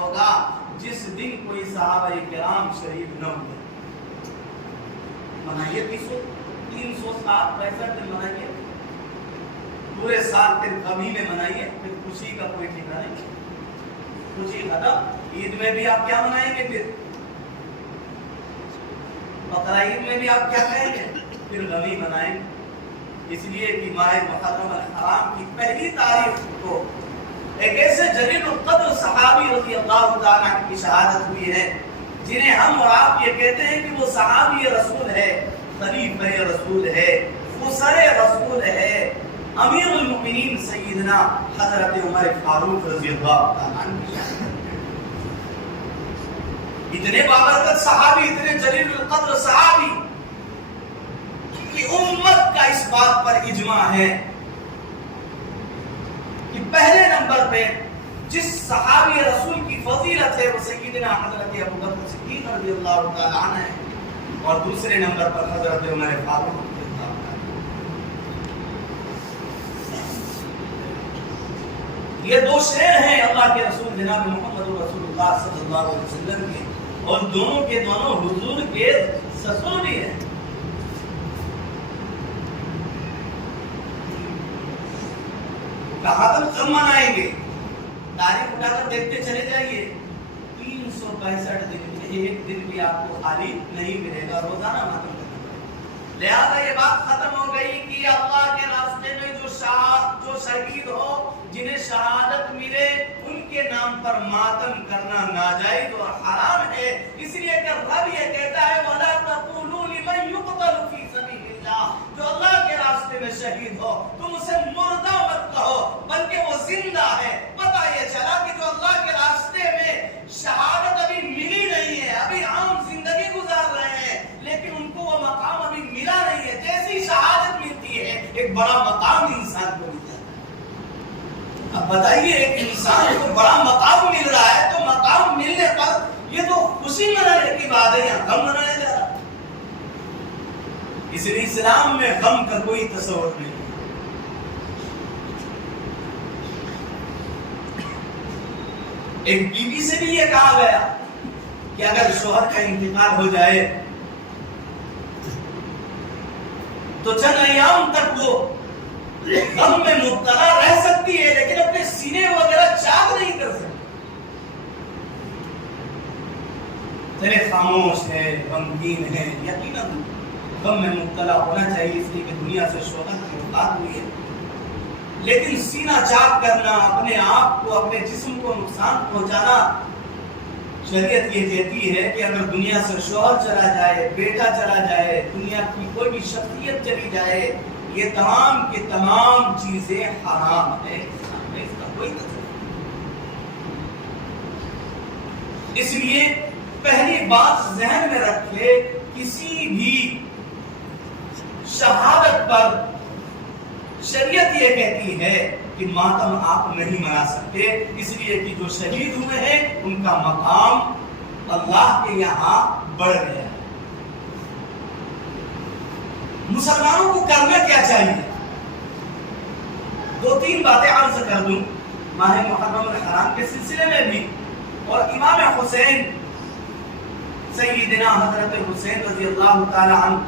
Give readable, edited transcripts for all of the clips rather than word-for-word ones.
ہوگا جس دن کوئی صحابہ کرام شریف نہ ہوئے. منائیے 365 دن منائیے, پورے سال پھر غمی میں منائیے, پھر خوشی کا کوئی ٹھکانا نہیں. خوشی ختم. عید میں بھی آپ کیا منائیں گے, پھر بقرہ عید میں بھی آپ کیا کہیں گے, پھر غمی منائیں گے. اس لیے کہ ماہ محرم الحرام کی پہلی تاریخ کو ایک ایسے جلیل القدر صحابی رضی اللہ تعالیٰ عنہ کی شہادت ہوئی ہے جنہیں ہم اور آپ یہ کہتے ہیں کہ وہ صحابی رسول ہے, خلیفہ رسول ہے, خسر رسول ہے, امیر المؤمنین سیدنا حضرت عمر فاروق رضی اللہ تعالیٰ عنہ. اتنے بابرکت صحابی, اتنے جلیل القدر صحابی کہ امت کا اس بات پر اجماع ہے کہ پہلے نمبر پہ جس صحابی رسول کی فضیلت ہے وہ سیدنا حضرت ابوبکر صدیق رضی اللہ تعالیٰ عنہ ہے, اور دوسرے نمبر پر حضرت عمر فاروق رضی اللہ تعالیٰ عنہ. یہ دو شیر ہیں اللہ کے رسول جناب محمد رسول اللہ صلی اللہ علیہ وسلم کے, اور دونوں کے دونوں حضور کے سسر بھی ہیں. کہاں تک کم منائیں گے, تاریخ اٹھا کر دیکھتے چلے جائیے, 365 دن میں ایک دن بھی آپ کو خالی نہیں ملے گا, روزانہ ماتم کرنا. لہذا یہ بات ختم ہو گئی کہ اللہ کے راستے میں جو شہید ہو, جنہیں شہادت ملے, ان کے نام پر ماتم کرنا ناجائز اور حرام ہے. اس لیے کہ رب یہ کہتا ہے وَلَا تَقُولُوا لِمَنْ يُقْتَلُ فِي سَبِيلِ اللَّهِ, جو اللہ کے راستے میں شہید ہو تم اسے مردہ مت کہو بلکہ وہ زندہ ہے. پتہ یہ چلا کہ جو اللہ کے راستے میں شہادت ابھی ملی نہیں ہے, ابھی عام زندگی گزار رہے ہیں, لیکن ان کو وہ مقام ابھی ملا نہیں ہے. جیسی شہادت ملتی ہے ایک بڑا مقام انسان کو ملتا ہے. اب بتائیے ایک انسان کو بڑا مقام مل رہا ہے تو مقام ملنے پر یہ تو خوشی منانے کی بات ہے یا غم منایا جا رہا ہے. اس لیے اسلام میں غم کا کوئی تصور نہیں. ایک بی بی سے بھی یہ کہا گیا کہ اگر شوہر کا انتقال ہو جائے تو چند ایام تک وہ غم میں مبتلا رہ سکتی ہے, لیکن اپنے سینے وغیرہ چاک نہیں کر سکتی. تیرے خاموش ہے, غمگین ہے, یقیناً غم میں مبتلا ہونا چاہیے, اس لیے کہ دنیا سے شوہر کی ملاقات ہوئی ہے, لیکن سینہ چاک کرنا, اپنے آپ کو, اپنے جسم کو نقصان پہنچانا, شریعت یہ کہتی ہے کہ اگر دنیا سے شوہر چلا جائے, بیٹا چلا جائے, دنیا کی کوئی بھی شخصیت چلی جائے, یہ تمام کی تمام چیزیں حرام ہے. اسلام میں اس کا کوئی تصور نہیں. اس لیے پہلی بات ذہن میں رکھے, کسی بھی شہادت پر شریعت یہ کہتی ہے کہ ماتم آپ نہیں منا سکتے, اس لیے کہ جو شہید ہوئے ہیں ان کا مقام اللہ کے یہاں بڑھ گیا ہے. مسلمانوں کو کرنا کیا چاہیے؟ 2-3 باتیں عرض کر دوں ماہ محرم الحرام کے سلسلے میں بھی, اور امام حسین سیدنا حضرت حسین رضی اللہ تعالی عنہ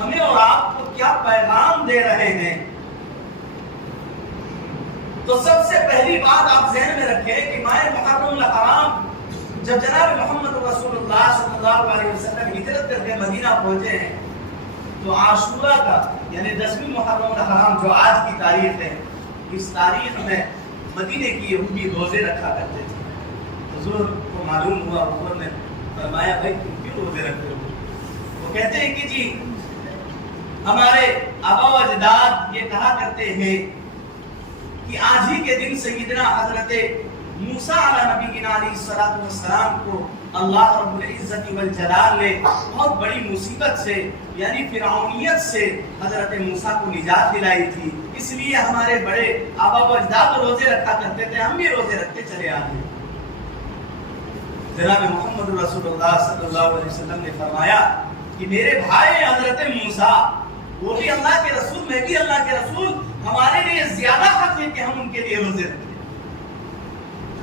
ہمیں اور آپ کو کیا پیغام دے رہے ہیں. تو سب سے پہلی بات آپ ذہن میں رکھیں کہ ماہ محرم الحرام جب جناب محمد رسول اللہ صلی اللہ علیہ وسلم ہجرت کر کے مدینہ پہنچے ہیں تو عاشورہ کا یعنی 10ویں محرم الحرام جو آج کی تاریخ ہے, اس تاریخ میں مدینے کی یہودی روزے رکھا کرتے تھے. حضور کو معلوم ہوا, حضور نے فرمایا بھائی تم کیوں روزے رکھتے ہو؟ وہ کہتے ہیں کہ جی ہمارے آبا و اجداد یہ کہا کرتے ہیں کہ آج ہی کے دن سیدنا حضرت موسیٰ علیہ نبی علیہ السلام کو اللہ رب العزت والجلال نے بہت بڑی مصیبت سے یعنی فرعونیت سے حضرت موسیٰ کو نجات دلائی تھی. اس لیے ہمارے بڑے آبا و اجداد روزے رکھا کرتے تھے, ہم بھی روزے رکھتے چلے آ رہے ہیں. جناب محمد رسول اللہ صلی اللہ علیہ وسلم نے فرمایا کہ میرے بھائی حضرت موسیٰ وہ بھی اللہ کے رسول, میں بھی اللہ کے رسول, ہمارے لیے زیادہ حق ہے کہ ہم ان کے لیے روزے رکھیں.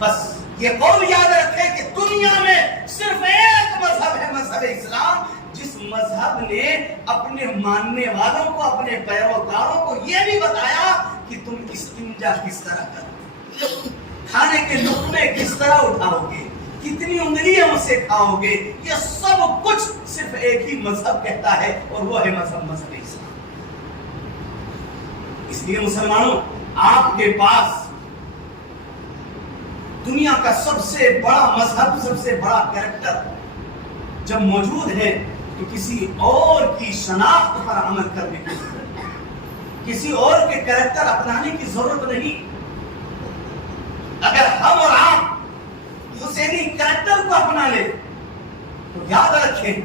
بس یہ قول یاد رکھے کہ دنیا میں صرف ایک مذہب ہے، مذہب اسلام، جس مذہب نے اپنے ماننے والوں کو، اپنے پیروکاروں کو یہ بھی بتایا کہ تم استنجا کس طرح کرو، کھانے کے لقمے کس طرح اٹھاؤ گے، کتنی انگلیوں سے کھاؤ گے، یہ سب کچھ صرف ایک ہی مذہب کہتا ہے، اور وہ ہے مذہب اسلام۔ اس لیے مسلمانوں، آپ کے پاس دنیا کا سب سے بڑا مذہب، سب سے بڑا کریکٹر جب موجود ہے تو کسی اور کی شناخت پر عمل کرنے کی ضرورت ہے، کسی اور کے کریکٹر اپنانے کی ضرورت نہیں۔ اگر ہم اور آپ حسینی کریکٹر کو اپنا لے تو یاد رکھیں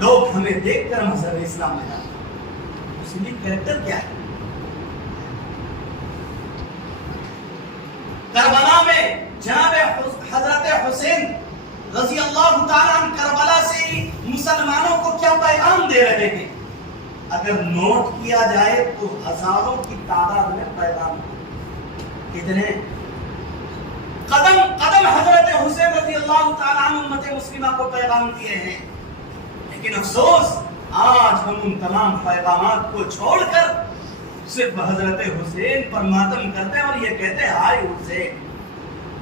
لوگ ہمیں دیکھ کر مذہب اسلام میں جاتے ہیں۔ حسینی کریکٹر کیا ہے؟ کربلا میں جناب حضرت حسین رضی اللہ تعالیٰ عنہ کربلا سے مسلمانوں کو کیا پیغام دے رہے ہیں؟ اگر نوٹ کیا جائے تو ہزاروں کی تعداد میں پیغام، کتنے قدم قدم حضرت حسین رضی اللہ تعالیٰ عنہ امت مسلمہ کو پیغام دیے ہیں، لیکن افسوس آج ہم ان تمام پیغامات کو چھوڑ کر صرف حضرت حسین پر ماتم کرتے ہیں اور یہ کہتے ہیں ہائے حسین۔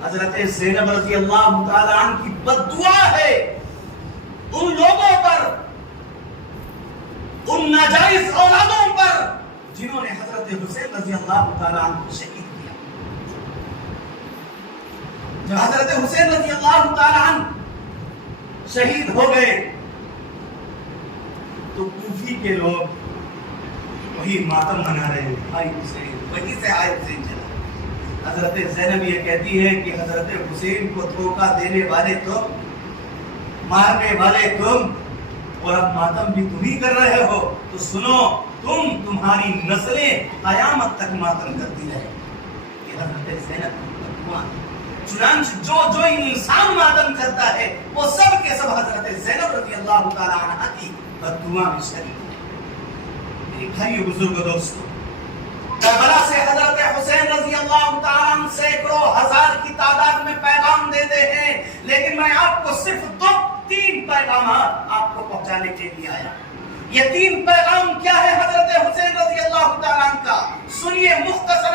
حضرت زینب رضی اللہ تعالیٰ عنہ کی بد دعا ہے ان لوگوں پر، ان ناجائز اولادوں پر جنہوں نے حضرت حسین رضی اللہ تعالیٰ عنہ کو شہید کیا۔ جب حضرت حسین رضی اللہ تعالیٰ عنہ شہید ہو گئے تو کوفی کے لوگ وہی ماتم منا رہے ہیں، آئی حسین، وہی سے آئی حسین چلا۔ حضرت زینب یہ کہتی ہے کہ حضرت حسین کو دھوکہ دینے والے تم، مارنے والے تم، اور اب ماتم بھی تم ہی کر رہے ہو، تو سنو تمہاری نسلیں قیامت تک ماتم کرتی رہے۔ یہ حضرت زینب کی دعا ہے۔ چنانچہ جو انسان ماتم کرتا ہے وہ سب کے سب حضرت زینب رضی اللہ تعالیٰ عنہ کی دعا میں شریک ہے۔ میرے بھائی بزرگ دوستو، کربلا سے حضرت حسین رضی اللہ تعالیٰ عنہ سینکڑوں ہزار کی تعداد میں پیغام دیتے ہیں، لیکن میں آپ کو صرف تین پیغامات آپ کو پہنچانے کے لیے آیا۔ یہ تین پیغام کیا ہے حضرت حسین رضی اللہ تعالیٰ عنہ کا؟ سنیے، مختصر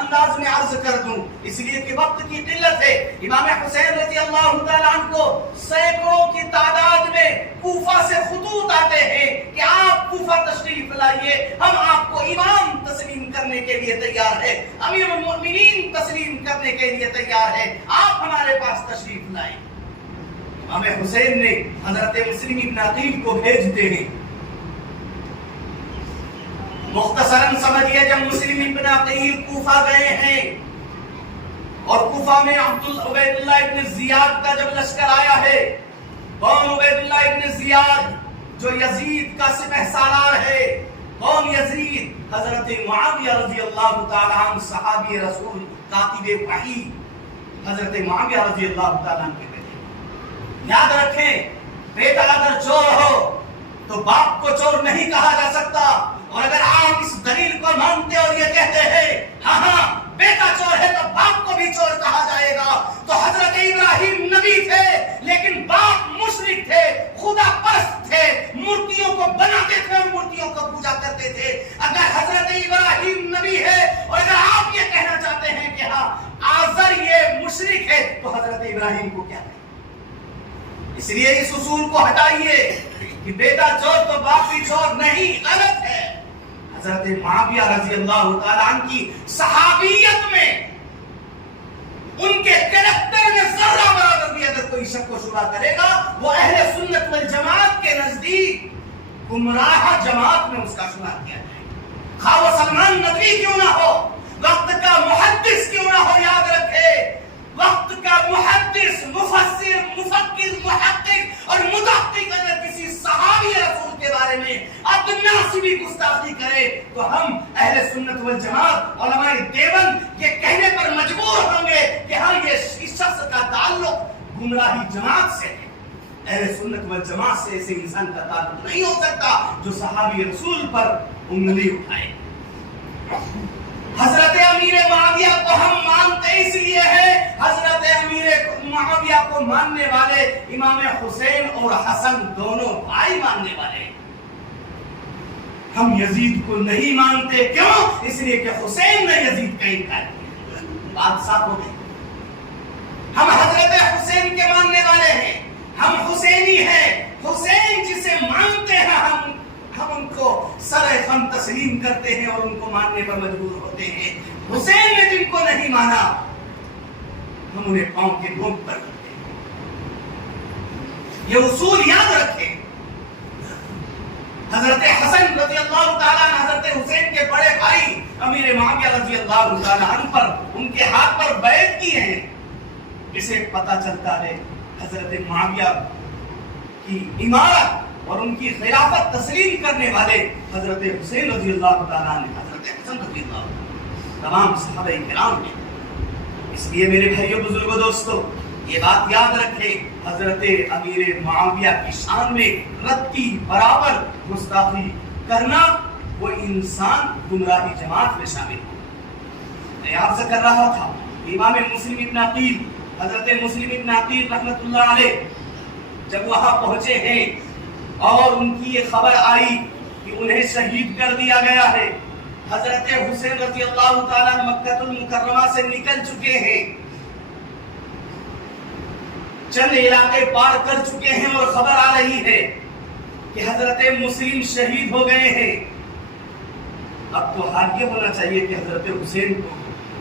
انداز میں عرض کر دوں، اس لیے کہ وقت کی قلت ہے۔ امام حسین رضی اللہ تعالیٰ عنہ کو سینکڑوں کی تعداد میں کوفہ سے خطوط آتے ہیں کہ آپ کوفہ تشریف لائیے، ہم آپ کو امام تسلیم کرنے کے لیے تیار ہے، امیر المؤمنین تسلیم کرنے کے لیے تیار ہے، آپ ہمارے پاس تشریف لائیں۔ امام حسین نے حضرت مسلم ابن عقیل کو بھیجتے ہیں۔ مختصراً سمجھیے، جب مسلم ابن عقیل کوفہ گئے ہیں اور کوفہ میں عبید اللہ ابن زیاد کا جب لشکر آیا ہے، کون عبید اللہ ابن زیاد؟ جو یزید کا سپہ سالار ہے۔ کون یزید؟ حضرت معاویہ رضی اللہ تعالیٰ عنہ، صحابی رسول، کاتب وحی، حضرت معاویہ رضی اللہ تعالیٰ عنہ کے بیٹے۔ یاد رکھیں، بیٹا اگر چور ہو تو باپ کو چور نہیں کہا جا سکتا، اور اگر آپ اس دلیل کو مانتے اور یہ کہتے ہیں ہاں بیٹا چور ہے تو باپ کو بھی چور کہا جائے گا، تو حضرت ابراہیم نبی تھے لیکن باپ مشرک تھے، خدا پرست تھے، مورتیوں کو بناتے تھے اور مورتیوں کو پوجا کرتے تھے۔ اگر حضرت ابراہیم نبی ہے اور اگر آپ یہ کہنا چاہتے ہیں کہ ہاں آزر یہ مشرک ہے، تو حضرت ابراہیم کو کیا ہے؟ اس لیے اس اصول کو ہٹائیے کہ بیٹا چور تو باپ بھی چور نہیں، غلط ہے۔ حضرت معاویہ رضی اللہ تعالیٰ عنہ کی صحابیت میں، ان کے کریکٹر میں ذرہ برابر بھی اگر کوئی شک و شبہ کرے گا، وہ اہل سنت والجماعت کے نزدیک گمراہ جماعت میں اس کا شمار کیا جائے، خواہ وہ سلمان ندوی کیوں نہ ہو، وقت کا محدث کیوں نہ ہو۔ یاد رکھے، وقت کا محدث، مفسر، مفکر، محقق اور مدقق اگر کسی صحابی رسول کے بارے میں ادنا سی بھی گستاخی کرے تو ہم اہل سنت والجماعت علماء دیوبند یہ کہنے پر مجبور ہوں گے کہ ہاں یہ اس شخص کا تعلق گمراہی جماعت سے ہے۔ اہل سنت والجماعت سے ایسے انسان کا تعلق نہیں ہو سکتا جو صحابی رسول پر انگلی اٹھائے۔ حضرت امیر معاویہ کو ہم مانتے اس لیے ہیں، حضرت امیر معاویہ کو ماننے والے امام حسین اور حسن دونوں بھائی ماننے والے، ہم یزید کو نہیں مانتے، کیوں؟ اس لیے کہ حسین نے یزید کا انکار کیا، بات صاف ہو گئی۔ ہم حضرت حسین کے ماننے والے ہیں، ہم حسینی ہیں، حسین جسے مانتے ہیں ہم ان کو سر خم تسلیم کرتے ہیں اور ان کو ماننے پر مجبور ہوتے ہیں۔ حسین نے جن کو نہیں مانا ہم انہیں پاؤں کے نوک پر رکھتے ہیں۔ یہ اصول یاد رکھیں۔ حضرت حسن رضی اللہ تعالیٰ عنہ حضرت حسین کے بڑے بھائی امیر معاویہ رضی اللہ تعالیٰ عنہ پر ان کے ہاتھ پر بیعت کی ہیں، اسے پتہ چلتا ہے حضرت معاویہ کی امارت اور ان کی خلافت تسلیم کرنے والے حضرت حسین رضی اللہ تعالیٰ عنہ، حضرت حسن رضی اللہ عنہ، تمام صحابہ کرام ہیں۔ اس لیے میرے بھائیوں بزرگوں دوستو یہ بات یاد رکھیں، حضرت امیر معاویہ کی شان میں رتی برابر گستاخی کرنا وہ انسان گمراہی جماعت میں شامل ہو۔ میں آپ سے کر رہا تھا امام مسلم ابن عقیل، حضرت مسلم ابن عقیل رحمۃ اللہ علیہ جب وہاں پہنچے ہیں اور ان کی یہ خبر آئی کہ انہیں شہید کر دیا گیا ہے، حضرت حسین رضی اللہ تعالیٰ مکہ المکرمہ سے نکل چکے ہیں، چند علاقے پار کر چکے ہیں اور خبر آ رہی ہے کہ حضرت مسلم شہید ہو گئے ہیں۔ اب تو حال یہ ہونا چاہیے کہ حضرت حسین کو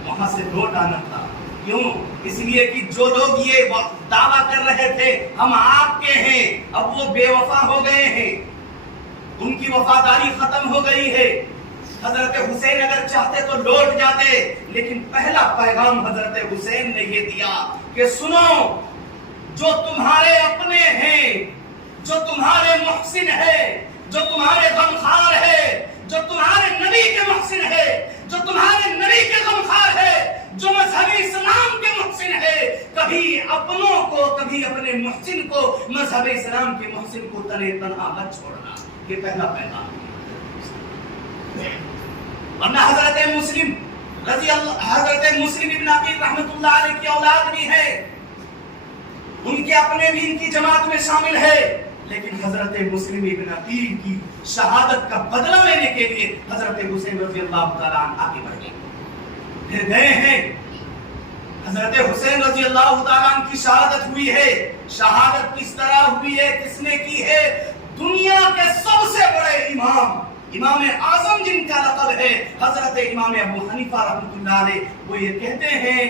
وہاں سے لوٹ آنا تھا، کیوں؟ اس لیے کہ جو لوگ یہ دعویٰ کر رہے تھے ہم آپ کے ہیں، اب وہ بے وفا ہو گئے ہیں، ان کی وفاداری ختم ہو گئی ہے۔ حضرت حسین اگر چاہتے تو لوٹ جاتے، لیکن پہلا پیغام حضرت حسین نے یہ دیا کہ سنو، جو تمہارے اپنے ہیں، جو تمہارے محسن ہے، جو تمہارے غمخوار ہے، جو تمہارے نبی کے محسن ہے، جو تمہارے نبی کے غمخوار ہے، جو مذہب اسلام کے محسن ہے، کبھی اپنوں کو کبھی اپنے محسن کو مذہب اسلام کے محسن کو تنے تنہا مت چھوڑنا، یہ پہلا پیغام۔ ورنہ حضرت مسلم ابن عقیل رحمۃ اللہ علیہ کی اولاد بھی ہے، ان کے اپنے بھی ان کی جماعت میں شامل ہے، لیکن حضرت مسلم ابن عقیل کی شہادت کا بدلہ لینے کے لیے حضرت حسین رضی اللہ تعالیٰ عنہ آگے بڑھ گئے، پھر گئے ہیں۔ حضرت حسین رضی اللہ تعالیٰ عنہ کی شہادت ہوئی ہے، شہادت کس طرح ہوئی ہے، کس نے کی ہے؟ دنیا کے سب سے بڑے امام اعظم جن کا لقب ہے حضرت امام ابو حنیفہ رحمۃ اللہ علیہ، وہ یہ کہتے ہیں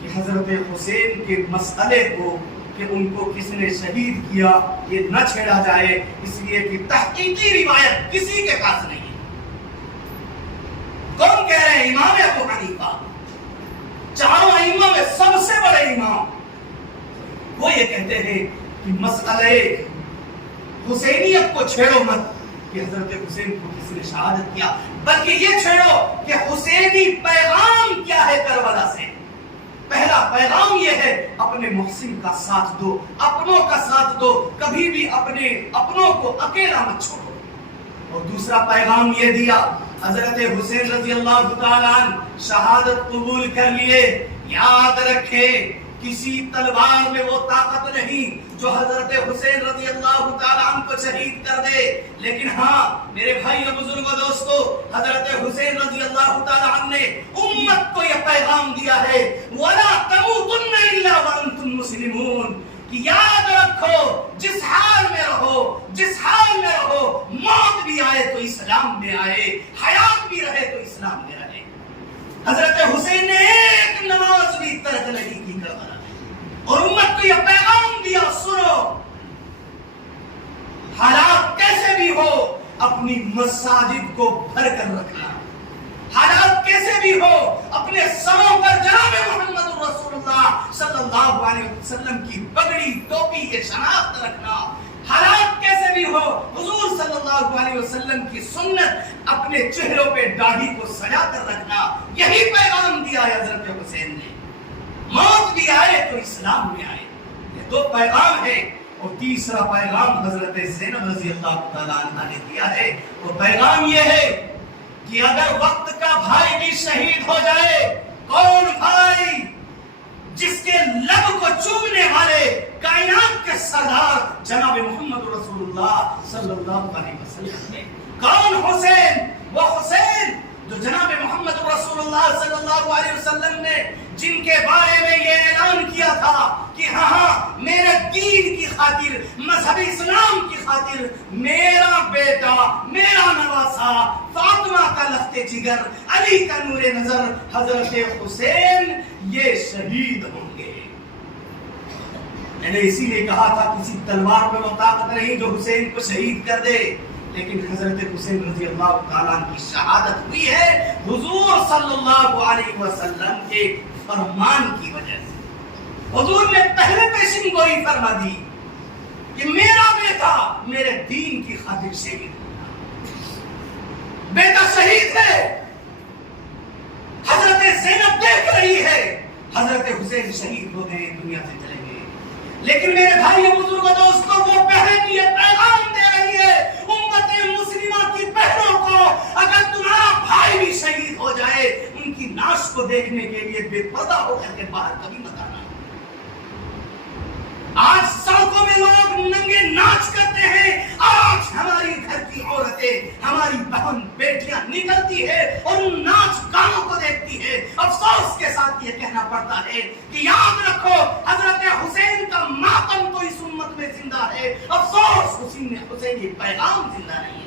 کہ حضرت حسین کے مسئلے کو کہ ان کو کس نے شہید کیا یہ نہ چھیڑا جائے، اس لیے کہ تحقیقی روایت کسی کے پاس نہیں ہے۔ کون کہہ رہے ہیں؟ امام ابو حنیفہ، چاروں ائمہ میں سب سے بڑے امام، وہ یہ کہتے ہیں کہ مسئلے حسینیت کو چھیڑو مت کہ حضرت حسین کو کس نے شہادت کیا، بلکہ یہ چھیڑو کہ حسینی پیغام کیا ہے کربلا سے۔ پہلا پیغام یہ ہے اپنے محسن کا ساتھ دو، اپنوں کا ساتھ دو، کبھی بھی اپنے اپنوں کو اکیلا مت چھوڑو۔ اور دوسرا پیغام یہ دیا، حضرت حسین رضی اللہ تعالیٰ عنہ شہادت قبول کر لیے، یاد رکھے کسی تلوار میں وہ طاقت نہیں جو حضرت حسین رضی اللہ تعالیٰ عنہ کو شہید کر دے، لیکن ہاں میرے بھائی اور بزرگوں دوستو، حضرت حسین رضی اللہ تعالیٰ عنہ نے امت کو یہ پیغام دیا ہے وَلَا تَمُوتُنَّ إِلَّا وَأَنْتُمْ مُسْلِمُونَ، کہ یاد رکھو جس حال میں رہو، موت بھی آئے تو اسلام میں آئے، حیات بھی رہے تو اسلام میں رہے۔ حضرت حسین نے ایک نماز بھی ترک نہیں کی کربلا اور امت کو یہ پیغام دیا، سنو حالات کیسے بھی ہو اپنی مساجد کو بھر کر رکھنا، حالات کیسے بھی ہو اپنے سروں پر جناب محمد رسول اللہ صلی اللہ علیہ وسلم کی پگڑی ٹوپی یہ شناخت رکھنا، حالات کیسے بھی ہو حضور صلی اللہ علیہ وسلم کی سنت اپنے چہروں پہ داڑھی کو سجا کر رکھنا، یہی پیغام دیا ہے حضرت حسین نے۔ موت بھی آئے تو اسلام میں آئے، یہ دو پیغام ہے۔ اور تیسرا پیغام حضرت زینب رضی اللہ تعالیٰ عنہ نے دیا ہے، وہ پیغام یہ ہے کہ اگر وقت کا بھائی بھی شہید ہو جائے، کون بھائی؟ جس کے لب کو چومنے والے کائنات کے سردار جناب محمد رسول اللہ صلی اللہ علیہ وسلم نے۔ کون حسین؟ وہ حسین جو جناب محمد رسول اللہ صلی اللہ علیہ وسلم نے جن کے بارے میں یہ اعلان کیا تھا کہ ہاں میرے دین کی خاطر، مذہب اسلام کی خاطر میرا بیٹا، میرا نواسا، فاطمہ کا لخت جگر، علی کا نور نظر حضرت حسین یہ شہید ہوں گے۔ میں نے اسی لیے کہا تھا کسی تلوار میں وہ طاقت نہیں جو حسین کو شہید کر دے، لیکن حضرت حسین رضی اللہ تعالیٰ کی شہادت ہوئی ہے حضور صلی اللہ علیہ وسلم کے فرمان کی وجہ سے۔ حضور نے پہلے پیشن گوئی فرما دی کہ میرا بیٹا میرے دین کی خاطر شہید ہوگا۔ بیٹا شہید ہے، حضرت زینب دیکھ رہی ہے حضرت حسین شہید ہو گئے، دنیا سے چلے گئے، لیکن میرے بھائی بزرگوں دوستوں وہ بہن یہ پیغام دے رہی ہے امت مسلمہ کی بہنوں کو، اگر تمہارا بھائی بھی شہید ہو جائے ان کی نعش کو دیکھنے کے لیے بے پردہ ہو کر کے باہر کبھی مت آنا۔ آج سڑکوں میں لوگ ننگے ناچ کرتے ہیں، آج ہماری گھر کی عورتیں، ہماری بہن بیٹیاں نکلتی ہے اور ان ناچ گانوں کو دیکھتی ہے۔ افسوس کے ساتھ یہ کہنا پڑتا ہے کہ یاد رکھو حضرت حسین کا ماتم تو اس امت میں زندہ ہے، افسوس حسین یہ پیغام زندہ نہیں ہے۔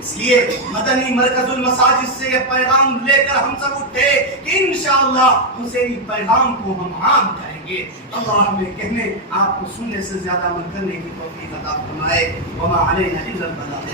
اس لیے مدنی مرکز المساجد سے یہ پیغام لے کر ہم سب اٹھے کہ انشاءاللہ حسینی پیغام کو ہم عام کریں گے۔ اللہ ہمیں کہنے آپ کو سننے سے زیادہ عمل کرنے کی توفیق عطا فرمائے۔ وما علینا الا البلاغ۔